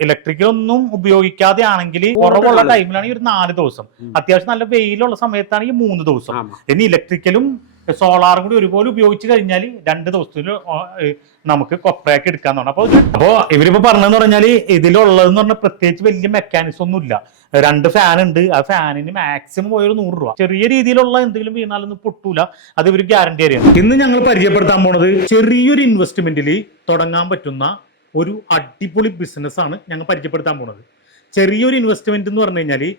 Electrical ഒന്നും ഉപയോഗിക്കാതെ ആണെങ്കിൽ കുറവുള്ള ഈ ഒരു നാല് ദിവസം. അത്യാവശ്യം നല്ല വെയിലുള്ള സമയത്താണ് ഈ മൂന്ന് ദിവസം. ഇനി ഇലക്ട്രിക്കലും സോളാറും കൂടി ഒരുപോലെ ഉപയോഗിച്ച് കഴിഞ്ഞാൽ രണ്ട് ദിവസത്തിൽ നമുക്ക് കൊപ്രയൊക്കെ എടുക്കാന്നാണ് അപ്പൊ അപ്പോ ഇവരിപ്പോ പറഞ്ഞതെന്ന് പറഞ്ഞാൽ ഇതിലുള്ളതെന്ന് പറഞ്ഞാൽ പ്രത്യേകിച്ച് വലിയ മെക്കാനിസം ഒന്നും ഇല്ല. രണ്ട് ഫാൻ ഉണ്ട്. ആ ഫാനിന് മാക്സിമം പോയൊരു നൂറ് രൂപ. ചെറിയ രീതിയിലുള്ള എന്തെങ്കിലും വീണാലൊന്നും പൊട്ടൂല. അത് ഇവർ ഗ്യാരണ്ടി അറിയാം ഇന്ന് ഞങ്ങൾ പരിചയപ്പെടുത്താൻ പോണത് ചെറിയൊരു ഇൻവെസ്റ്റ്മെന്റിൽ തുടങ്ങാൻ പറ്റുന്ന ഒരു അടിപൊളി ബിസിനസ് ആണ് ഞങ്ങൾ പരിചയപ്പെടുത്താൻ പോണത്. ചെറിയൊരു ഇൻവെസ്റ്റ്മെന്റ് എന്ന് പറഞ്ഞു കഴിഞ്ഞാൽ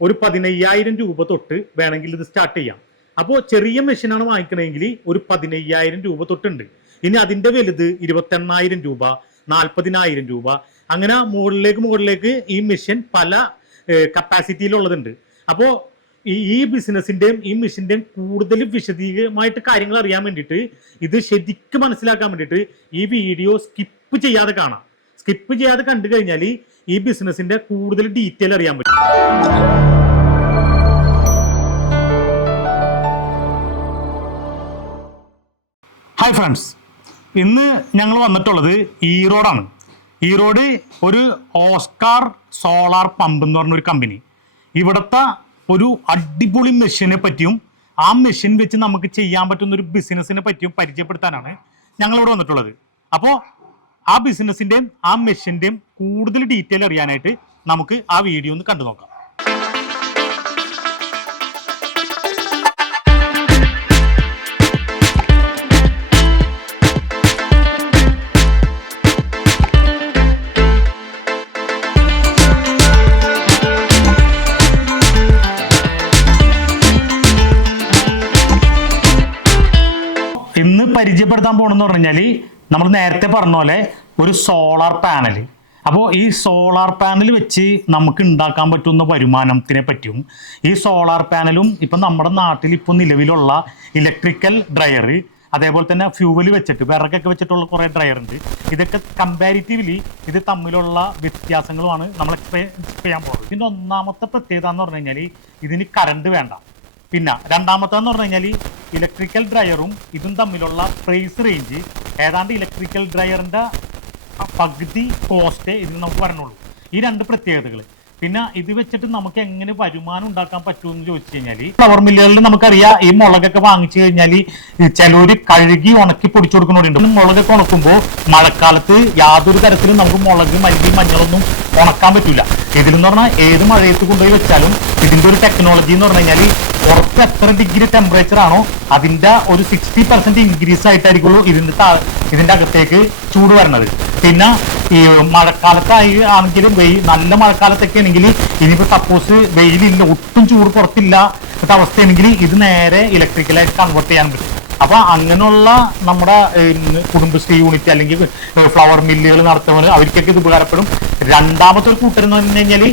ഒരു പതിനയ്യായിരം രൂപ തൊട്ട് വേണമെങ്കിൽ ഇത് സ്റ്റാർട്ട് ചെയ്യാം. അപ്പോൾ ചെറിയ മെഷീനാണ് വാങ്ങിക്കണമെങ്കിൽ ഒരു പതിനയ്യായിരം രൂപ തൊട്ടുണ്ട്. ഇനി അതിന്റെ വലുത് ഇരുപത്തെണ്ണായിരം രൂപ നാൽപ്പതിനായിരം രൂപ. അങ്ങനെ മുകളിലേക്ക് മുകളിലേക്ക് ഈ മെഷീൻ പല കപ്പാസിറ്റിയിലുള്ളതുണ്ട് അപ്പോൾ ഈ ബിസിനസിന്റെയും ഈ മിഷന്റെയും കൂടുതൽ വിശദീകരമായിട്ട് കാര്യങ്ങൾ അറിയാൻ വേണ്ടിയിട്ട് ഇത് ശരിക്കും മനസ്സിലാക്കാൻ വേണ്ടിയിട്ട് ഈ വീഡിയോ സ്കിപ്പ് ചെയ്യാതെ കാണാം. സ്കിപ്പ് ചെയ്യാതെ കണ്ടു കഴിഞ്ഞാൽ ഈ ബിസിനസിന്റെ കൂടുതൽ ഡീറ്റെയിൽ അറിയാൻ പറ്റും. ഹായ് ഫ്രണ്ട്സ് ഇന്ന് ഞങ്ങൾ വന്നിട്ടുള്ളത് ഈറോഡാണ്. ഈറോഡ് ഒരു ഓസ്കാർ സോളാർ പമ്പ് എന്ന് പറഞ്ഞ ഒരു കമ്പനി ഇവിടുത്തെ ഒരു അടിപൊളി മെഷീനെ പറ്റിയും ആ മെഷീൻ വെച്ച് നമുക്ക് ചെയ്യാൻ പറ്റുന്ന ഒരു ബിസിനസ്സിനെ പറ്റിയും പരിചയപ്പെടുത്താനാണ് ഞങ്ങൾ ഇവിടെ വന്നിട്ടുള്ളത്. അപ്പോ ആ ബിസിനസ്സിന്റെയും ആ മെഷീന്റെയും കൂടുതൽ ഡീറ്റെയിൽ അറിയാനായിട്ട് നമുക്ക് ആ വീഡിയോ ഒന്ന് കണ്ടു നോക്കാം പരിചയപ്പെടുത്താൻ പോകണമെന്ന് പറഞ്ഞു കഴിഞ്ഞാൽ നമ്മൾ നേരത്തെ പറഞ്ഞ പോലെ ഒരു സോളാർ പാനൽ അപ്പോൾ ഈ സോളാർ പാനൽ വെച്ച് നമുക്ക് ഉണ്ടാക്കാൻ പറ്റുന്ന വരുമാനത്തിനെ പറ്റും ഈ സോളാർ പാനലും ഇപ്പം നമ്മുടെ നാട്ടിൽ ഇപ്പോൾ നിലവിലുള്ള ഇലക്ട്രിക്കൽ ഡ്രയർ അതേപോലെ തന്നെ ഫ്യൂവൽ വെച്ചിട്ട് വിറകൊക്കെ വെച്ചിട്ടുള്ള കുറേ ഡ്രയർ ഉണ്ട്. ഇതൊക്കെ കമ്പാരിറ്റീവ്ലി ഇത് തമ്മിലുള്ള വ്യത്യാസങ്ങളുമാണ് നമ്മൾ എക്സ്പ്ലെയിൻ ചെയ്യാൻ പോകുന്നത് ഇതിന്റെ ഒന്നാമത്തെ പ്രത്യേകത എന്ന് പറഞ്ഞു കഴിഞ്ഞാൽ ഇതിന് കറണ്ട് വേണ്ട. പിന്നെ രണ്ടാമത്തെന്ന് പറഞ്ഞു കഴിഞ്ഞാൽ ഇലക്ട്രിക്കൽ ഡ്രയറും ഇതും തമ്മിലുള്ള പ്രൈസ് റേഞ്ച് ഏതാണ്ട് ഇലക്ട്രിക്കൽ ഡ്രയറിന്റെ പകുതി കോസ്റ്റ് ഇതിന് നമുക്ക് വരണുള്ളൂ ഈ രണ്ട് പ്രത്യേകതകൾ പിന്നെ ഇത് വെച്ചിട്ട് നമുക്ക് എങ്ങനെ വരുമാനം ഉണ്ടാക്കാൻ പറ്റുമെന്ന് ചോദിച്ചു കഴിഞ്ഞാൽ ഫ്ലവർ മില്ലുകളിൽ നമുക്കറിയാം ഈ മുളകൊക്കെ വാങ്ങിച്ചു കഴിഞ്ഞാൽ ചിലര് കഴുകി ഉണക്കി പൊടിച്ചു കൊടുക്കുന്നവരുണ്ട്. മുളകൊക്കെ ഉണക്കുമ്പോൾ മഴക്കാലത്ത് യാതൊരു തരത്തിലും നമുക്ക് മുളക് മല്ലി മഞ്ഞളൊന്നും ഉണക്കാൻ പറ്റില്ല ഇതിലെന്ന് പറഞ്ഞാൽ ഏത് മഴയത്ത് കൊണ്ടുപോയി വെച്ചാലും ഇതിന്റെ ഒരു ടെക്നോളജി എന്ന് പറഞ്ഞു കഴിഞ്ഞാൽ പുറത്ത് എത്ര ഡിഗ്രി ടെമ്പറേച്ചർ ആണോ അതിന്റെ ഒരു സിക്സ്റ്റി പെർസെന്റ് ഇൻക്രീസ് ആയിട്ടായിരിക്കുള്ളൂ ഇതിന്റെ ഇതിന്റെ അകത്തേക്ക് ചൂട് വരുന്നത് പിന്നെ ഈ മഴക്കാലത്തായി ആണെങ്കിലും വെയിൽ നല്ല മഴക്കാലത്തൊക്കെ ആണെങ്കിൽ ഇനിയിപ്പോ സപ്പോസ് വെയിലില്ല ഒട്ടും ചൂട് പുറത്തില്ല അവസ്ഥയാണെങ്കിൽ ഇത് നേരെ ഇലക്ട്രിക്കലായിട്ട് കൺവേർട്ട് ചെയ്യാൻ പറ്റും. അപ്പൊ അങ്ങനെയുള്ള നമ്മുടെ കുടുംബശ്രീ യൂണിറ്റ് അല്ലെങ്കിൽ ഫ്ലവർ മില്ലുകൾ നടത്തുന്നവർ അവർക്കൊക്കെ ഇത് ഉപകാരപ്പെടും. രണ്ടാമത്തെ ഒരു കൂട്ടർ എന്ന് പറഞ്ഞു കഴിഞ്ഞാൽ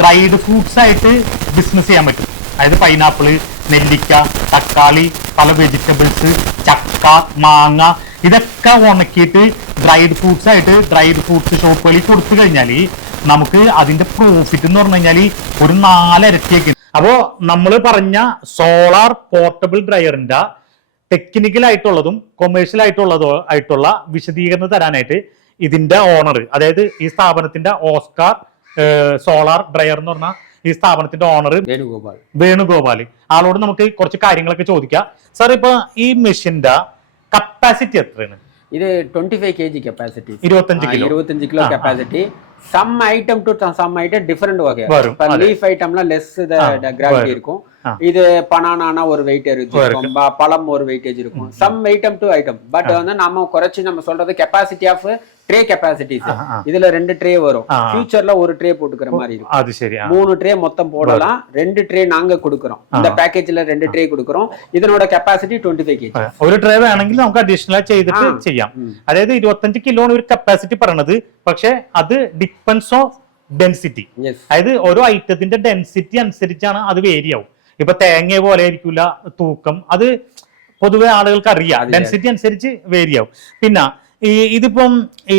ഡ്രൈഡ് ഫ്രൂട്ട്സ് ആയിട്ട് ബിസിനസ് ചെയ്യാൻ പറ്റും. അതായത് പൈനാപ്പിൾ നെല്ലിക്ക തക്കാളി പല വെജിറ്റബിൾസ് ചക്ക മാങ്ങ ഇതൊക്കെ ഉണക്കിയിട്ട് ഡ്രൈഡ് ഫ്രൂട്ട്സ് ആയിട്ട് ഡ്രൈഡ് ഫ്രൂട്ട്സ് ഷോപ്പുകളിൽ കൊടുത്തു കഴിഞ്ഞാൽ നമുക്ക് അതിന്റെ പ്രോഫിറ്റ് എന്ന് പറഞ്ഞു കഴിഞ്ഞാൽ ഒരു നാലരട്ടിയൊക്കെ. അപ്പോ നമ്മൾ പറഞ്ഞ സോളാർ പോർട്ടബിൾ ഡ്രയറിന്റെ ടെക്നിക്കൽ ആയിട്ടുള്ളതും കൊമേഴ്ഷ്യൽ ആയിട്ടുള്ളതോ ആയിട്ടുള്ള വിശദീകരണം തരാനായിട്ട് ഇതിന്റെ ഓണർ അതായത് ഈ സ്ഥാപനത്തിന്റെ ഓസ്കാർ സോളാർ ഡ്രയർ എന്ന് പറഞ്ഞ ഈ സ്ഥാപനത്തിന്റെ ഓണർ വേണുഗോപാൽ. വേണുഗോപാൽ ആളോട് നമുക്ക് കുറച്ച് കാര്യങ്ങളൊക്കെ ചോദിക്കാം. സാർ ഇപ്പൊ ഈ മെഷീന്റെ കപ്പാസിറ്റി എത്രയാണ് இது டுவெண்ட்டி ஃபைவ் கேஜி கெப்பாசிட்டி ഇരുപത്തഞ്ച് കിലോ இருபத்தஞ்சு kilo ah, ah. Capacity some item to some item different வகை வரும். இப்ப அது. லீஃப் ஐட்டம்லாம் லெஸ் ஆ, கிராவிட்டி வரும். இருக்கும் ஆ. இது பனானானா ஒரு வெயிட்டேஜ் இருக்கும். இருக்கும் ப- பழம் ஒரு வெயிட்டேஜ் இருக்கும் some item to item but வந்து நம்ம குறைச்சு நம்ம சொல்றது கெப்பாசிட்டி ஆஃப் ட்ரே கெப்பாசிட்டிஸ் ஆ, ஆ. இதுல ரெண்டு ட்ரே வரும் ஆ. ஃபியூச்சர்ல ஒரு ட்ரே போட்டுக்கிற மாதிரி இருக்கும் അത് ശരി ആ. மூணு ட்ரே மொத்தம் போடலாம் ரெண்டு ட்ரே நாங்க கொடுக்கறோம் இந்த பேக்கேஜ்ல ரெண்டு ட்ரே கொடுக்கறோம் இதனோட கெப்பாசிட்டி டுவெண்ட்டி ஃபைவ் கேஜி ഒരു ട്രേ വേണമെങ്കിൽ നമുക്ക് അഡീഷണൽ ചെയ്തിട്ട് ആ. ചെയ്യാം ഉം. അതായത് ഇരുപത്തഞ്ച് കിലോ ഒരു കപ്പാസിറ്റി പറയണത് പക്ഷെ അത് ഡിപ്പെൻസ് ഓഫ് ഡെൻസിറ്റി எஸ் അതായത് ഓരോ ഐറ്റത്തിന്റെ ഡെൻസിറ്റി അനുസരിച്ചാണ് അത് വേരി ആവും ഇപ്പൊ തേങ്ങ പോലെ ആയിരിക്കില്ല തൂക്കം അത് പൊതുവെ ആളുകൾക്ക് അറിയാം അതെ. ഡെൻസിറ്റി അനുസരിച്ച് വേരി ആവും പിന്നെ ഈ ഇതിപ്പം ഈ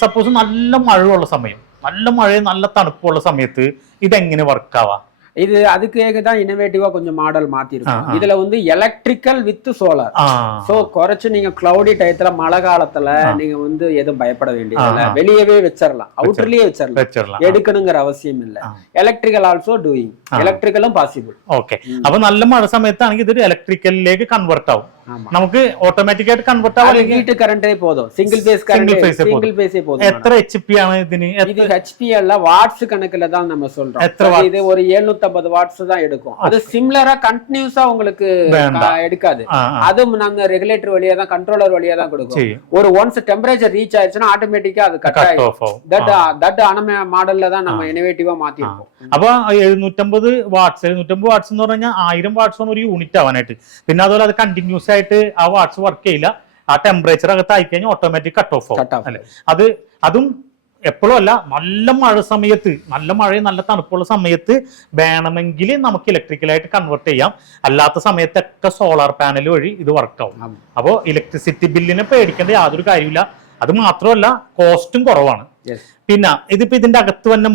സപ്പോസ് നല്ല മഴയുള്ള സമയം നല്ല மழை നല്ല തണുപ്പുള്ള സമയത്ത് இது எங்கே ஒர்க் ஆவா இது அதுக்கு தான் இனோவேட்டிவா கொஞ்சம் மாடல் மாத்திருக்கோம் இதுல வந்து எலக்ட்ரிக்கல் வித் சோலார் சோ குறைச்சு நீங்க கிளவுடி டயத்துல மழை காலத்துல நீங்க வந்து எதுவும் பயப்பட வேண்டியதில்ல வெளியவே வச்சிடலாம் அவுட்டர்லயே வச்சிடலாம் எடுக்கணுங்கிற அவசியம் இல்ல எலக்ட்ரிக்கல் ஆல்சோ டூயிங் எலக்ட்ரிக்கலும் பாசிபிள் ഓക്കെ അപ്പൊ നല്ല മഴ സമയത്താണെങ്കിൽ ഇതൊരു ഇലക്ട്രിക്കലിലേക്ക് കൺവേർട്ട് ആവും. നമുക്ക് ഓട്ടോമാറ്റിക് ആയിട്ട് കൺവെർട്ട് அது ആവും வீட்டு கரண்டே போதும் single phase current Single phase ஏ சிங்கிள் பேஸே போதும் എത്ര എച്ച് പി ആണ് ഇതിന് இது എത്ര ஹெச்பிஎல்ல வாட்ஸ் கணக்குல தான் நம்ம சொல்றோம் எத்தனை சரி, watts? இது ஒரு 750 வாட்ஸ் தான் எடுக்கும் அது சிம்லரா கண்டினியூஸா உங்களுக்கு வேண்டாம். கா- எடுக்காது ആ ആ அதுவும் நாங்க ரெகுலேட்டர் வழியா தான் கண்ட்ரோலர் வழியா தான் கொடுக்கும் ചെയ്യും ஒரு ஒன்ஸ் டெம்பரேச்சர் ரீச் ஆயிடுச்சுன்னா ஆட்டோமேட்டிக்கா அது கட் കട്ട് ஆயிடும் ഓഫ് ആവും தட் தட் அனம மாடல்ல தான் நம்ம இனோவேட்டிவா மாத்திருக்கோம் അപ്പൊ എഴുന്നൂറ്റമ്പത് വാട്ട്സ് എഴുന്നൂറ്റമ്പത് വാട്ട്സ് എന്ന് പറഞ്ഞാൽ ആയിരം വാട്ട്സ് ആണ് ഒരു യൂണിറ്റ് ആവാനായിട്ട് പിന്നെ അതുപോലെ അത് കണ്ടിന്യൂസ് ആയിട്ട് ആ വാട്ട്സ് വർക്ക് ചെയ്യില്ല. ആ ടെമ്പറേച്ചർ അകത്ത് ആയിക്കഴിഞ്ഞാൽ ഓട്ടോമാറ്റിക് കട്ട് ഓഫ് ആവും. അല്ലെ? അത് അതും എപ്പോഴും അല്ല നല്ല മഴ സമയത്ത് നല്ല മഴയും നല്ല തണുപ്പുള്ള സമയത്ത് വേണമെങ്കിൽ നമുക്ക് ഇലക്ട്രിക്കലായിട്ട് കൺവേർട്ട് ചെയ്യാം. അല്ലാത്ത സമയത്തൊക്കെ സോളാർ പാനൽ വഴി ഇത് വർക്ക് ആവും. ஆமா. അപ്പോൾ ഇലക്ട്രിസിറ്റി ബില്ലിനെ പേടിക്കേണ്ട യാതൊരു കാര്യമില്ല അത് മാത്രമല്ല കോസ്റ്റും കുറവാണ്. പിന്നെ ഇതിപ്പോ ഇതിന്റെ അകത്ത് തന്നെ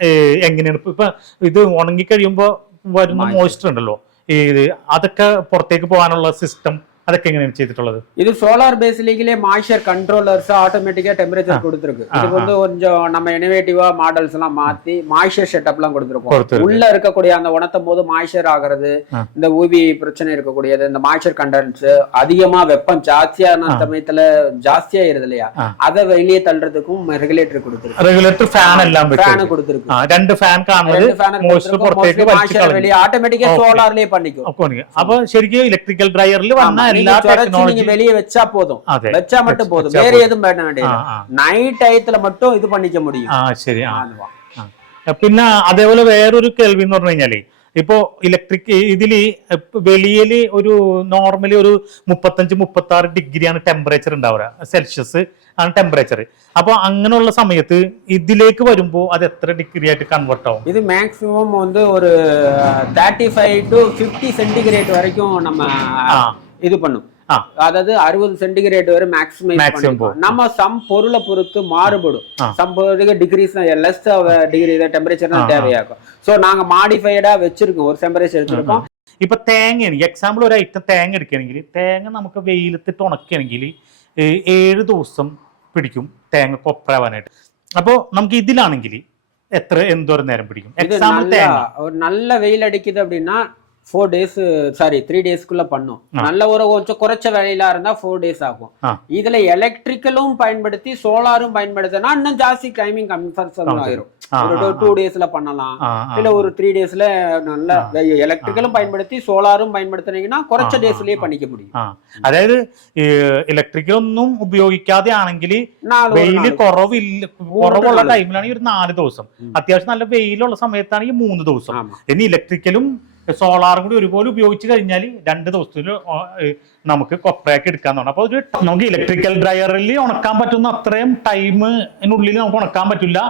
ഏഹ്, എങ്ങനെയാണ്? ഇപ്പൊ- ഇത് ഉണങ്ങി കഴിയുമ്പോൾ വരുന്ന മോയിസ്റ്റർ ഉണ്ടല്ലോ. ഇത് അതൊക്കെ പുറത്തേക്ക് പോകാനുള്ള സിസ്റ്റം അതൊക്കെ എങ്ങനെയാണ് ചെയ്തിട്ടുള്ളത് இது சோலார் பேஸ்லீங்களே மாய்ச்சர் கண்ட்ரோலர்ஸ் ஆட்டோமேட்டிக்கா டெம்பரேச்சர் கொடுத்துருக்கு ஆ, இதுக்கு வந்து கொஞ்சம் நம்ம இனோவேட்டிவா மாடல்ஸ் எல்லாம் மாத்தி மாய்ச்சர் செட்டப் எல்லாம் கொடுத்துருக்கோம் கொடுத்துருக்கு. உள்ள இருக்கக்கூடிய அந்த உணர்த்தும் போது மாய்ச்சர் ஆகுறது ஆ. இந்த ஊவி பிரச்சனை இருக்கக்கூடியது இந்த மாய்ச்சர் கண்டன்ஸ் அதிகமா வெப்பம் ஜாஸ்தியான ஆ. சமயத்துல ஜாஸ்தியாயிருது இல்லையா ஆ. அதை வெளியே தள்ளுறதுக்கும் ரெகுலேட்டர் கொடுத்துருக்கு റെഗുലേറ്റർ ഫാൻ എല്ലാം വെച്ച് ஃபேனு கொடுத்துருக்கு ആ രണ്ട് ഫാൻ കാണുന്നത് ரெண்டு ஃபேன் മോയ്സ്ചർ പുറത്തേക്ക് വലിച്ചു കളഞ്ഞു வெளியே ஆட்டோமேட்டிக்கா Okay. சோலார்லயே பண்ணிக்கும் ഒക്കെ ഉണങ്ങി. അപ്പൊ ശരിക്കും ഇലക്ട്രിക്കൽ ഡ്രയറിൽ വന്ന ஆமா, എല്ലാ நீங்க சுரச்சு ടെക്നോളജി நீங்க வெளியே வச்சா போதும் അതെ வச்சா மட்டும் போதும் வச்சா வேற போதும். எதுவும் பண்ண ആ வேண்டியது ആ நைட் டயத்துல மட்டும் இது பண்ணிக்க முடியும் ആ ശരി ആ அதுவா. ആ. പിന്നെ അതേപോലെ വേറൊരു കേൾവി എന്ന് പറഞ്ഞു കഴിഞ്ഞാല് ഇപ്പോ ഇലക്ട്രിക് ഇതില് വെളിയില് ഒരു നോർമലി ഒരു മുപ്പത്തഞ്ച് മുപ്പത്തി ആറ് ഡിഗ്രിയാണ് ടെമ്പറേച്ചർ ഉണ്ടാവുക സെൽഷ്യസ് ആണ് ടെമ്പറേച്ചർ അപ്പൊ അങ്ങനെയുള്ള സമയത്ത് ഇതിലേക്ക് വരുമ്പോ അത് എത്ര ഡിഗ്രി ആയിട്ട് കൺവേർട്ട് ആവും இது மேக்ஸிமம் வந்து ஒரு thirty five to fifty centigrade வரைக்கும் நம்ம ആ இது பண்ணும் ആ அதாவது அறுபது சென்டிகிரேட் வரை மேக்ஸிமைஸ் Maximum பண்ணிப்போம் போகும். நம்ம சம் பொருளை பொறுத்து மாறுபடும் ஆ. சம் பொருளுக்கு டிகிரிஸ் லெஸ் டிகிரி டெம்பரேச்சர் ஆ, தான் ஆ. தேவையாகும் ஸோ நாங்க மாடிஃபைடா வச்சிருக்கோம் ஒரு டெம்பரேச்சர் எடுத்திருக்கோம் ഇപ്പൊ തേങ്ങയാണെങ്കിൽ എക്സാമ്പിൾ ഒരു ഐറ്റം തേങ്ങ എടുക്കുകയാണെങ്കിൽ തേങ്ങ നമുക്ക് വെയിലത്തിട്ട് ഉണക്കുകയാണെങ്കിൽ ഏഹ്, ഏഴ് ദിവസം പിടിക്കും തേങ്ങ കൊപ്രാവാനായിട്ട് അപ്പോൾ നമുക്ക് ഇതിലാണെങ്കിൽ എത്ര എന്തോരം നേരം പിടിക്കും இது എക്സാമ്പിൾ நல்லா തേങ്ങ ஒரு நல்ல வெயில் அடிக்குது அப்படின்னா ஃபோர் டேஸ் சாரி த்ரீ டேஸ்க்குள்ள பண்ணும் ஆ. நல்ல ஒரு கொஞ்சம் குறைச்ச வேலையில இருந்தா ஃபோர் டேஸ் ஆகும் ആ இதுல எலக்ட்ரிக்கலும் பயன்படுத்தி சோலாரும் பயன்படுத்தினா இன்னும் ஜாஸ்தி டைமிங் கம்ஃபர்டபுள் ஆமா. ஆயிரும் ആ, ஒரு ആ, டூ டேஸ்ல பண்ணலாம் ആ, ആ, இல்ல ஒரு த்ரீ டேஸ்ல நல்ல எலக்ட்ரிக்கலும் பயன்படுத்தி சோலாரும் பயன்படுத்துனீங்கன்னா குறைச்ச ஆ, ஆ, டேஸ்லயே ஆ. பண்ணிக்க முடியும் ആ അതായത് ഇലക്ട്രിക്കൽ ഒന്നും ഉപയോഗിക്കാതെ ആണെങ്കിൽ நாலு ஒரு വെയിൽ நாள். കുറവില്ല കുറവുള്ള നാല്. ടൈമിലാണെങ്കിൽ ഒരു നാല് ദിവസം ഉം. അത്യാവശ്യം നല്ല വെയിലുള്ള സമയത്താണെങ്കിൽ മൂന്ന് ദിവസം ஆமா ഇനി ഇലക്ട്രിക്കലും സോളാറും കൂടി ഒരുപോലെ ഉപയോഗിച്ച് കഴിഞ്ഞാൽ രണ്ട് ദിവസത്തിൽ നമുക്ക് കൊപ്രയാക്കി എടുക്കാന്നാണ്. അപ്പൊ ഒരു നമുക്ക് ഇലക്ട്രിക്കൽ ഡ്രയറിൽ ഉണക്കാൻ പറ്റുന്ന അത്രയും ടൈമിനുള്ളിൽ നമുക്ക് ഉണക്കാൻ പറ്റില്ല.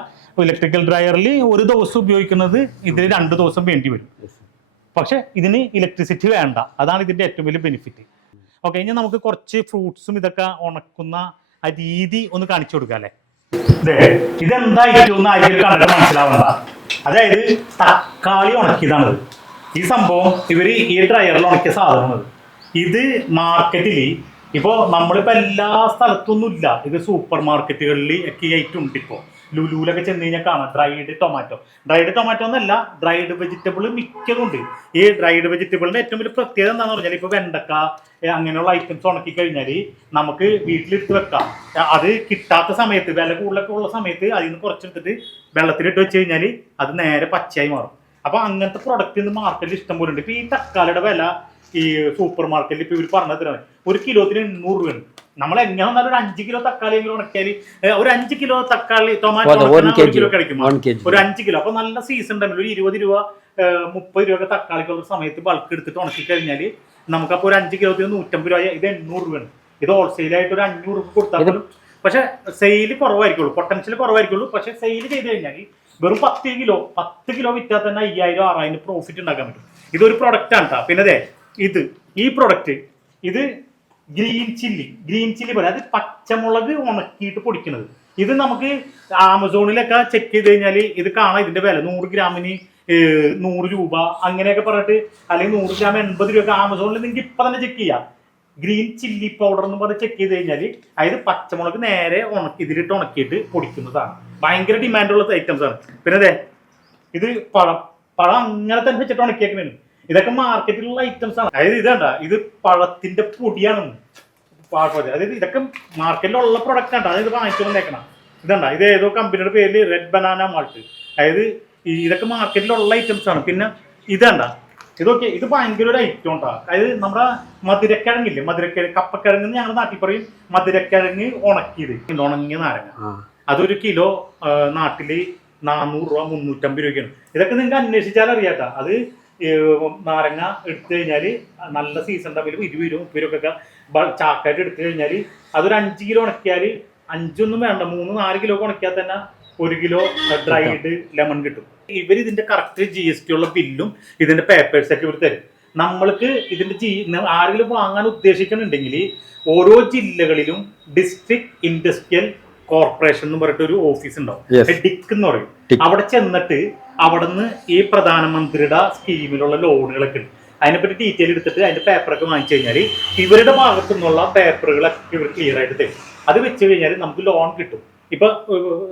ഇലക്ട്രിക്കൽ ഡ്രയറിൽ ഒരു ദിവസം ഉപയോഗിക്കുന്നത് ഇതിൽ രണ്ട് ദിവസം വേണ്ടി വരും. പക്ഷെ ഇതിന് ഇലക്ട്രിസിറ്റി വേണ്ട. അതാണ് ഇതിന്റെ ഏറ്റവും വലിയ ബെനിഫിറ്റ് ഓക്കെ ഇനി നമുക്ക് കുറച്ച് ഫ്രൂട്ട്സും ഇതൊക്കെ ഉണക്കുന്ന ആ രീതി ഒന്ന് കാണിച്ചു കൊടുക്കാം അല്ലേ? ഇതെന്തായിരിക്കും എന്ന് ആയിരിക്കും കണ്ടിട്ട് മനസ്സിലാവണ്ട. അതായത് തക്കാളി ഉണക്കിയതാണ്. ഈ സംഭവം ഇവർ ഈ ഡ്രയറിൽ ഉണക്കിയ സാധനമാണ് ഇത് മാർക്കറ്റിൽ ഇപ്പോൾ നമ്മളിപ്പോൾ എല്ലാ സ്ഥലത്തൊന്നും ഇല്ല. ഇത് സൂപ്പർ മാർക്കറ്റുകളിൽ ഒക്കെ ആയിട്ടുണ്ട് ഇപ്പോൾ ലുലുവിലൊക്കെ ചെന്ന് കഴിഞ്ഞാൽ കാണാം. ഡ്രൈഡ് ടൊമാറ്റോ ഡ്രൈഡ് ടൊമാറ്റോ എന്നല്ല ഡ്രൈഡ് വെജിറ്റബിൾ മിക്കതുണ്ട് ഈ ഡ്രൈഡ് വെജിറ്റബിളിന്റെ ഏറ്റവും വലിയ പ്രത്യേകത എന്താണെന്ന് പറഞ്ഞാൽ ഇപ്പോൾ വെണ്ടക്ക അങ്ങനെയുള്ള ഐറ്റംസ് ഉണക്കി കഴിഞ്ഞാൽ നമുക്ക് വീട്ടിലിട്ട് വെക്കാം. അത് കിട്ടാത്ത സമയത്ത് വില കൂടുതലൊക്കെ ഉള്ള സമയത്ത് അതിൽ നിന്ന് കുറച്ചെടുത്തിട്ട് വെള്ളത്തിലിട്ട് വെച്ച് കഴിഞ്ഞാൽ അത് നേരെ പച്ചയായി മാറും. അപ്പൊ അങ്ങനത്തെ പ്രൊഡക്റ്റ് ഇന്ന് മാർക്കറ്റിൽ ഇഷ്ടം പോലെ ഉണ്ട്. ഇപ്പൊ ഈ തക്കാളിയുടെ വില ഈ സൂപ്പർ മാർക്കറ്റിൽ ഇപ്പൊ ഇവർ പറഞ്ഞു തരുന്നത് ഒരു കിലോത്തിന് എണ്ണൂറ് രൂപയാണ്. നമ്മൾ എങ്ങനെ വന്നാലും ഒരു അഞ്ച് കിലോ തക്കാളി എങ്കിലും ഉണക്കിയാൽ ഒരു അഞ്ച് കിലോ തക്കാളി ടൊമാറ്റോ ഒരു കിലോ കഴിക്കും ഒരു അഞ്ച് കിലോ. അപ്പൊ നല്ല സീസൺ ഉണ്ടല്ലോ. ഒരു ഇരുപത് രൂപ മുപ്പത് രൂപ ഒക്കെ തക്കാളിക്കുള്ള സമയത്ത് ബൾക്ക് എടുത്തിട്ട് ഉണക്കി കഴിഞ്ഞാൽ നമുക്കപ്പോ ഒരു അഞ്ച് കിലോത്തിന് നൂറ്റമ്പത് രൂപ ഇത് എണ്ണൂറ് രൂപയാണ്. ഇത് ഹോൾസെയിലായിട്ട് ഒരു അഞ്ഞൂറ് രൂപ കൊടുത്താൽ പക്ഷെ സെയിൽ കുറവായിരിക്കുള്ളൂ. പൊട്ടൻഷ്യൽ കുറവായിരിക്കുള്ളൂ. പക്ഷെ സെയിൽ ചെയ്ത് കഴിഞ്ഞാൽ വെറും പത്ത് കിലോ പത്ത് കിലോ വിറ്റാൽ തന്നെ അയ്യായിരം ആറായിരം പ്രോഫിറ്റ് ഉണ്ടാക്കാൻ പറ്റും. ഇതൊരു പ്രൊഡക്റ്റ് ആണ് കേട്ടോ പിന്നെ ഇത് ഈ പ്രൊഡക്റ്റ് ഇത് ഗ്രീൻ ചില്ലി ഗ്രീൻ ചില്ലി പോലെ അത് പച്ചമുളക് ഉണക്കിയിട്ട് പൊടിക്കുന്നത് ഇത് നമുക്ക് ആമസോണിലൊക്കെ ചെക്ക് ചെയ്ത് കഴിഞ്ഞാൽ ഇത് കാണാം ഇതിന്റെ വില. നൂറ് ഗ്രാമിന് നൂറ് രൂപ അങ്ങനെയൊക്കെ പറഞ്ഞിട്ട് അല്ലെങ്കിൽ നൂറ് ഗ്രാം എൺപത് രൂപ ആമസോണിൽ നിങ്ങൾക്ക് ഇപ്പൊ തന്നെ ചെക്ക് ചെയ്യാം. ഗ്രീൻ ചില്ലി പൗഡർ എന്ന് പറഞ്ഞ് ചെക്ക് ചെയ്ത് കഴിഞ്ഞാൽ അതായത് പച്ചമുളക് നേരെ ഉണക്കി ഇതിലിട്ട് ഉണക്കിയിട്ട് പൊടിക്കുന്നതാണ്. ഭയങ്കര ഡിമാൻഡുള്ള ഐറ്റംസ് ആണ്. പിന്നെ അതെ ഇത് പഴം. പഴം അങ്ങനെ തന്നെ വെച്ചിട്ട് ഉണക്കിയേക്കുന്നു ഇതൊക്കെ മാർക്കറ്റിലുള്ള ഐറ്റംസ് ആണ്. അതായത് ഇതാണ്ട ഇത് പഴത്തിന്റെ പൊടിയാണ്. അതായത് ഇതൊക്കെ മാർക്കറ്റിലുള്ള പ്രൊഡക്റ്റ് ആണ്. അതായത് വാങ്ങിച്ചു വന്നേക്കണം ഇതണ്ട ഇത് ഏതോ കമ്പനിയുടെ പേരിൽ റെഡ് ബനാന മാൾട്ട് അതായത് ഇതൊക്കെ മാർക്കറ്റിലുള്ള ഐറ്റംസ് ആണ്. പിന്നെ ഇതണ്ട ഇതൊക്കെ ഇത് ഭയങ്കര ഒരു ഐറ്റം ഉണ്ടാ അതായത് നമ്മുടെ മധുരക്കിഴങ്ങില്ലേ മധുരക്കിഴങ്ങ് കപ്പക്കിഴങ്ങ് ഞങ്ങളുടെ നാട്ടിൽ പറയും. മധുരക്കിഴങ്ങ് ഉണക്കിയത്. ഉണങ്ങിയ നാരങ്ങ. അതൊരു കിലോ നാട്ടിൽ നാനൂറ് രൂപ മുന്നൂറ്റമ്പത് രൂപയ്ക്കാണ്. ഇതൊക്കെ നിങ്ങൾക്ക് അന്വേഷിച്ചാൽ അറിയാട്ടാ. അത് നാരങ്ങ എടുത്തു കഴിഞ്ഞാൽ നല്ല സീസൺ തമ്മിൽ ഇരുപത് രൂപ മുപ്പത് രൂപ ഒക്കെ ചാക്കായിട്ട് എടുത്തു കഴിഞ്ഞാൽ അതൊരു അഞ്ച് കിലോ ഉണക്കിയാൽ അഞ്ചൊന്നും വേണ്ട മൂന്ന് നാല് കിലോ ഉണക്കിയാൽ തന്നെ ഒരു കിലോ ഡ്രൈഡ് ലെമൺ കിട്ടും. ഇവർ ഇതിന്റെ കറക്റ്റ് ജി എസ് ടി ഉള്ള ബില്ലും ഇതിന്റെ പേപ്പേഴ്സ് ഒക്കെ ഇവർ തരും. നമ്മൾക്ക് ഇതിന്റെ ജി ആരെങ്കിലും വാങ്ങാൻ ഉദ്ദേശിക്കുന്നുണ്ടെങ്കിൽ ഓരോ ജില്ലകളിലും ഡിസ്ട്രിക്ട് ഇൻഡസ്ട്രിയൽ കോർപ്പറേഷൻ എന്ന് പറഞ്ഞിട്ട് ഒരു ഓഫീസ് ഉണ്ടാവും. ഡിക് ഡിക്ക് എന്ന് പറയും. അവിടെ ചെന്നിട്ട് അവിടെ നിന്ന് ഈ പ്രധാനമന്ത്രിയുടെ സ്കീമിലുള്ള ലോണുകളൊക്കെ ഉണ്ട്. അതിനെപ്പറ്റി ഡീറ്റെയിൽ എടുത്തിട്ട് അതിന്റെ പേപ്പറൊക്കെ വാങ്ങിച്ചു കഴിഞ്ഞാൽ ഇവരുടെ ഭാഗത്തു നിന്നുള്ള പേപ്പറുകളൊക്കെ ഇവർ ക്ലിയർ ആയിട്ട് തരും. അത് വെച്ച് കഴിഞ്ഞാൽ നമുക്ക് ലോൺ കിട്ടും. ഇപ്പൊ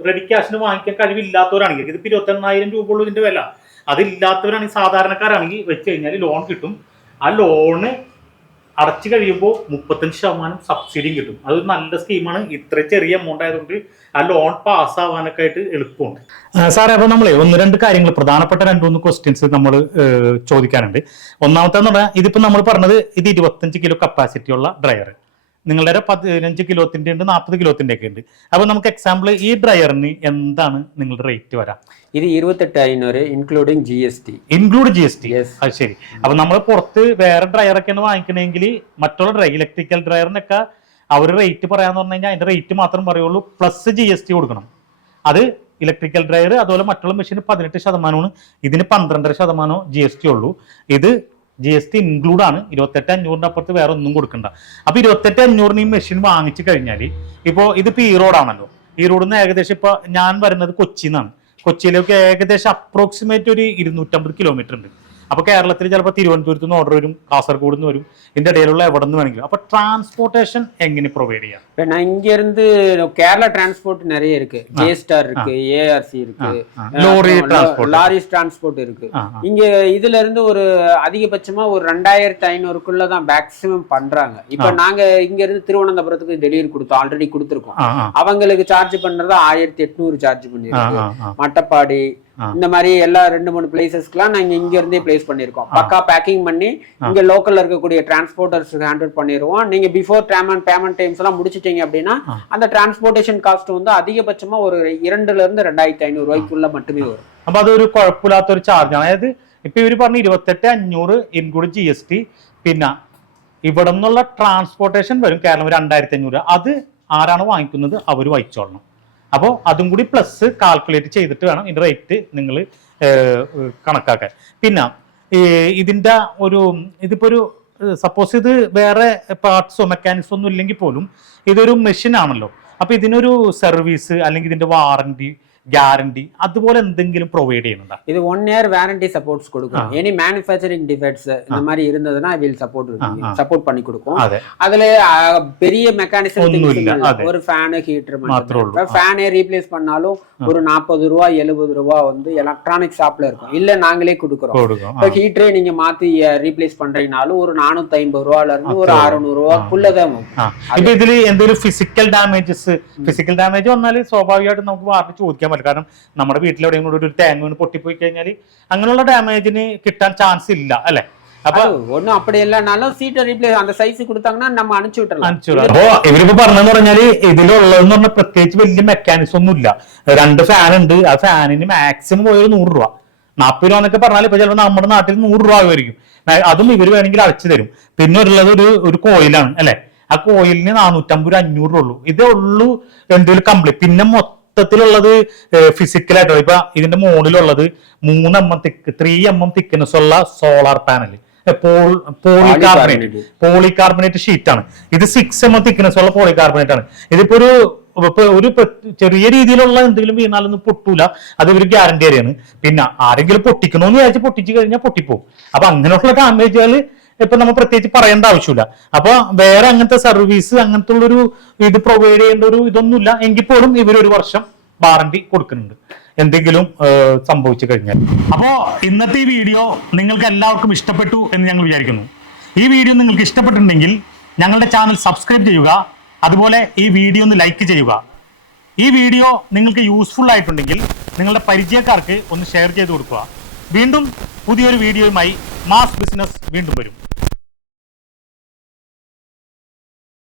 റെഡി ക്യാഷിന് വാങ്ങിക്കാൻ കഴിവില്ലാത്തവരാണെങ്കിൽ ഇതിപ്പോ ഇരുപത്തെണ്ണായിരം രൂപ ഉള്ളൂ ഇതിന്റെ വില. അതില്ലാത്തവരാണെങ്കിൽ സാധാരണക്കാരാണെങ്കിൽ വെച്ച് കഴിഞ്ഞാൽ ലോൺ കിട്ടും. ആ ലോണ് അടച്ചു കഴിയുമ്പോൾ മുപ്പത്തഞ്ച് ശതമാനം സബ്സിഡിയും കിട്ടും. അതൊരു നല്ല സ്കീമാണ് ഇത്ര ചെറിയ എമൗണ്ട് ആയതുകൊണ്ട് ആ ലോൺ പാസ്സാവാനൊക്കെ ആയിട്ട് എളുപ്പമുണ്ട്. സാറേ അപ്പൊ നമ്മളെ ഒന്ന് രണ്ട് കാര്യങ്ങൾ പ്രധാനപ്പെട്ട രണ്ട് മൂന്ന് ക്വസ്റ്റ്യൻസ് നമ്മൾ ചോദിക്കാനുണ്ട്. ഒന്നാമത്തെ എന്ന് പറഞ്ഞാൽ ഇതിപ്പോ നമ്മൾ പറഞ്ഞത് ഇത് ഇരുപത്തഞ്ച് കിലോ കപ്പാസിറ്റി ഉള്ള ഡ്രയർ നിങ്ങളുടെ പതിനഞ്ച് കിലോത്തിന്റെ ഉണ്ട് നാൽപ്പത് കിലോത്തിന്റെ ഒക്കെ ഉണ്ട്. അപ്പോൾ നമുക്ക് എക്സാമ്പിൾ ഈ ഡ്രയറിന് എന്താണ് നിങ്ങളുടെ റേറ്റ് വരാം? ഇത് ഇരുപത്തെട്ട് അഞ്ഞൂറ് including G S T include G S T അത് ശരി. അപ്പോൾ നമ്മൾ പുറത്ത് വേറെ ഡ്രയറൊക്കെയാണ് വാങ്ങിക്കണമെങ്കിൽ മറ്റുള്ള ഡ്രൈ ഇലക്ട്രിക്കൽ ഡ്രയറിനൊക്കെ അവർ റേറ്റ് പറയാന്ന് പറഞ്ഞു കഴിഞ്ഞാൽ അതിന്റെ റേറ്റ് മാത്രം പറയുള്ളൂ പ്ലസ് ജി എസ് ടി കൊടുക്കണം. അത് ഇലക്ട്രിക്കൽ ഡ്രയർ അതുപോലെ മറ്റുള്ള മെഷീൻ പതിനെട്ട് ശതമാനമാണ്. ഇതിന് പന്ത്രണ്ടര ശതമാനം ജി എസ് ടി ഉള്ളൂ. ഇത് ജി എസ് ടി ഇൻക്ലൂഡ് ആണ്. ഇരുപത്തെട്ട് അഞ്ഞൂറിന്റെ അപ്പുറത്ത് വേറെ ഒന്നും കൊടുക്കണ്ട. അപ്പൊ ഇരുപത്തെട്ട് അഞ്ഞൂറിന് ഈ മെഷീൻ വാങ്ങിച്ചു കഴിഞ്ഞാൽ ഇപ്പോൾ ഇതിപ്പോ ഈ റോഡാണല്ലോ ഈ റോഡിൽ നിന്ന് ഏകദേശം ഇപ്പൊ ഞാൻ വരുന്നത് കൊച്ചിന്നാണ്. കൊച്ചിയിലേക്ക് ഏകദേശം അപ്രോക്സിമേറ്റ് ഒരു ഇരുന്നൂറ്റമ്പത് കിലോമീറ്റർ ഉണ്ട്. അപ്പൊ കേരളത്തിൽ ചിലപ്പോൾ തിരുവനന്തപുരത്ത് നിന്ന് ഓർഡർ വരും കാസർഗോഡ് നിന്ന് വരും ഇതിന്റെ ഇടയിലുള്ള എവിടെ നിന്ന് വേണമെങ്കിലും അപ്പൊ ട്രാൻസ്പോർട്ടേഷൻ എങ്ങനെ പ്രൊവൈഡ് ചെയ്യാം இப்ப நான் இங்க இருந்து கேரளா டிரான்ஸ்போர்ட் நிறைய இருக்கு ஜே ஸ்டார் இருக்கு ஏஆர்சி இருக்கு ആ, ലോറി அப்புறம் ട്രാൻസ്പോർട്ട് லாரிஸ் டிரான்ஸ்போர்ட் இருக்கு ആ, ആ. இங்க இதுல இருந்து ஒரு அதிகபட்சமா ஒரு ரெண்டாயிரத்தி ஐநூறுக்குள்ள தான் மேக்சிமம் பண்றாங்க இப்ப நாங்க இங்க இருந்து திருவனந்தபுரத்துக்கு டெலிவரி கொடுத்தோம் ஆல்ரெடி கொடுத்துருக்கோம் ആ ആ அவங்களுக்கு சார்ஜ் பண்றது ஆயிரத்தி எட்நூறு சார்ஜ் ആ பண்ணிருக்கு ആ ആ மட்டப்பாடி ஆ. இந்த மாதிரி எல்லா ரெண்டு மூணு பிளேசஸ்க்குலாம் நாங்க இங்க இருந்தே பிளேஸ் பண்ணிருக்கோம் பக்கா பேக்கிங் பண்ணி இங்க லோக்கல்ல இருக்கக்கூடிய டிரான்ஸ்போர்ட்டர்ஸ் ஹேண்டில் பண்ணிடுவோம் நீங்க பிஃபோர் பேமெண்ட் பேமெண்ட் டைம்ஸ் எல்லாம் முடிச்சிட்டீங்க அப்படின்னா ஆ. அந்த டிரான்ஸ்போர்ட்டேஷன் காஸ்ட் வந்து அதிகபட்சமா ஒரு இரண்டுல இருந்து ரெண்டாயிரத்தி ஐநூறு ரூபாய்க்குள்ள மட்டுமே வரும் അപ്പൊ അതൊരു കുഴപ്പമില്ലാത്ത ഒരു ചാർജാണ് അതായത് ഇപ്പൊ ഇവര് പറഞ്ഞ ഇരുപത്തെട്ട് അഞ്ഞൂറ് ഇൻക്ലൂഡ് ജി എസ് ടി പിന്നെ ഇവിടെ നിന്നുള്ള ട്രാൻസ്പോർട്ടേഷൻ വരും കേരളം രണ്ടായിരത്തി അഞ്ഞൂറ് അത് ആരാണ് വാങ്ങിക്കുന്നത് അവർ വഹിച്ചോളണം അപ്പോൾ അതും കൂടി പ്ലസ് കാൽക്കുലേറ്റ് ചെയ്തിട്ട് വേണം ഇതിന്റെ റേറ്റ് നിങ്ങൾ കണക്കാക്കാൻ. പിന്നെ ഇതിന്റെ ഒരു ഇതിപ്പോ ഒരു സപ്പോസ് ഇത് വേറെ പാർട്സോ മെക്കാനിക്സോ ഒന്നും ഇല്ലെങ്കിൽ പോലും ഇതൊരു മെഷീൻ ആണല്ലോ. അപ്പൊ ഇതിനൊരു സർവീസ് അല്ലെങ്കിൽ ഇതിന്റെ വാറണ്ടി ഗ്യാരണ്ടി അതുപോലെ എന്തെങ്കിലും പ്രൊവൈഡ് ചെയ്യുന്നുണ്ടോ இது ஒன் இயர் வாரண்டி சப்போர்ட்ஸ் கொடுக்கும் எனி மேனுஃபேக்சரிங் டிஃபெக்ட்ஸ் இந்த மாதிரி இருந்ததுன்னா வில் சப்போர்ட் ஆ. சப்போர்ட் பண்ணி கொடுக்கும் അതെ அதுல அஹ், பெரிய மெக்கானிசம் ஒண்ணுமில்ல, அது. ஒரு ஃபேனு ஹீட்டர் மாத்திரம் உள்ள. ஃபேனே ரீப்ளேஸ் பண்ணாலும் ஒரு நாற்பது ரூபா எழுபது ரூபா வந்து எலக்ட்ரானிக் ஷாப்ல இருக்கும் இல்ல நாங்களே கொடுக்குறோம் കൊടുക്കും இப்ப ஹீட்டரே நீங்க மாத்தி ரீப்ளேஸ் பண்றீங்கனாலும் ஒரு நானூத்தி ஐம்பது ரூபால இருந்து ஒரு அவ்வளவு. அறுநூறு ரூபாக்குள்ளதான் வரும் ആ ഇപ്പൊ ഇതിൽ എന്തെങ്കിലും ഫിസിക്കൽ ഡാമേജസ് ഫിസിക്കൽ ഡാമേജ് വന്നാൽ സ്വാഭാവികമായിട്ടും നമുക്ക് വാർഡ് ചോദിക്കാൻ പറ്റും കാരണം നമ്മുടെ വീട്ടിൽ എവിടെയെങ്കിലും ഒരു ടാങ്ക് വീണ് പൊട്ടിപ്പോയി കഴിഞ്ഞാൽ അങ്ങനെയുള്ള ഡാമേജിന് കിട്ടാൻ ചാൻസ് ഇല്ല അല്ലെ അപ്പൊ அது ஒண்ணும் அப்படி இல்லைனாலும் சீட்டை ரீப்ளேஸ் அந்த சைஸ் கொடுத்தாங்கன்னா நம்ம அனுப்பிச்சு விட்டுறலாம் അപ്പൊ ഇവരിപ്പോ പറഞ്ഞെന്ന് പറഞ്ഞാല് ഇതിലുള്ളതെന്ന് പറഞ്ഞാൽ പ്രത്യേകിച്ച് വലിയ മെക്കാനിസം ഒന്നും ഇല്ല രണ്ട് ഫാൻ ഉണ്ട് ആ ഫാനിന് മാക്സിമം പോയത് നൂറ് രൂപ നാൽപ്പത് രൂപ എന്നൊക്കെ പറഞ്ഞാൽ ഇപ്പൊ ചിലപ്പോൾ നമ്മുടെ നാട്ടിൽ നൂറ് രൂപ ആകുമായിരിക്കും ആ- അതും ഇവർ വേണമെങ്കിൽ അടച്ചു തരും പിന്നെ ഉള്ളത് ഒരു ഒരു കോയിലാണ് അല്ലെ ആ കോയിലിന് നാനൂറ്റമ്പത് അഞ്ഞൂറ് ഉള്ളൂ ഇതേ ഉള്ളൂ എന്തെങ്കിലും കംപ്ലീറ്റ് പിന്നെ മൊത്തത്തിലുള്ളത് ഫിസിക്കലായിട്ടോ ഇപ്പൊ ഇതിന്റെ മുകളിലുള്ളത് മൂന്ന് M M thick three M M thickness ഉള്ള solar panel polycarbonate polycarbonate sheet ആണ് ഇത് സിക്സ് എം എം തിക്നെസ് ഉള്ള പോളികാർബണേറ്റ് ആണ് ഇതിപ്പോ ഒരു ഒരു ചെറിയ രീതിയിലുള്ള എന്തെങ്കിലും വീണാലൊന്നും പൊട്ടൂല. അത് ഇവർ ഗ്യാരണ്ടി അറിയാണ് പിന്നെ ആരെങ്കിലും പൊട്ടിക്കണോന്ന് വിചാരിച്ച് പൊട്ടിച്ചു കഴിഞ്ഞാൽ പൊട്ടിപ്പോകും അപ്പൊ അങ്ങനെയുള്ള ഡാമേജുകൾ ഇപ്പൊ നമ്മൾ പ്രത്യേകിച്ച് പറയേണ്ട ആവശ്യമില്ല. അപ്പൊ വേറെ അങ്ങനത്തെ സർവീസ് അങ്ങനത്തെ ഉള്ളൊരു ഇത് പ്രൊവൈഡ് ചെയ്യേണ്ട ഒരു ഇതൊന്നുമില്ല. എങ്കിൽ പോലും ഇവരൊരു വർഷം വാറണ്ടി കൊടുക്കുന്നുണ്ട്. എന്തെങ്കിലും സംഭവിച്ചു കഴിഞ്ഞാൽ. അപ്പോ ഇന്നത്തെ ഈ വീഡിയോ നിങ്ങൾക്ക് എല്ലാവർക്കും ഇഷ്ടപ്പെട്ടു എന്ന് ഞങ്ങൾ വിചാരിക്കുന്നു. ഈ വീഡിയോ നിങ്ങൾക്ക് ഇഷ്ടപ്പെട്ടിട്ടുണ്ടെങ്കിൽ ഞങ്ങളുടെ ചാനൽ സബ്സ്ക്രൈബ് ചെയ്യുക. അതുപോലെ ഈ വീഡിയോ ഒന്ന് ലൈക്ക് ചെയ്യുക. ഈ വീഡിയോ നിങ്ങൾക്ക് യൂസ്ഫുൾ ആയിട്ടുണ്ടെങ്കിൽ നിങ്ങളുടെ പരിചയക്കാർക്ക് ഒന്ന് ഷെയർ ചെയ്ത് കൊടുക്കുക. വീണ്ടും പുതിയൊരു വീഡിയോയുമായി മാസ് ബിസിനസ് വീണ്ടും വരും.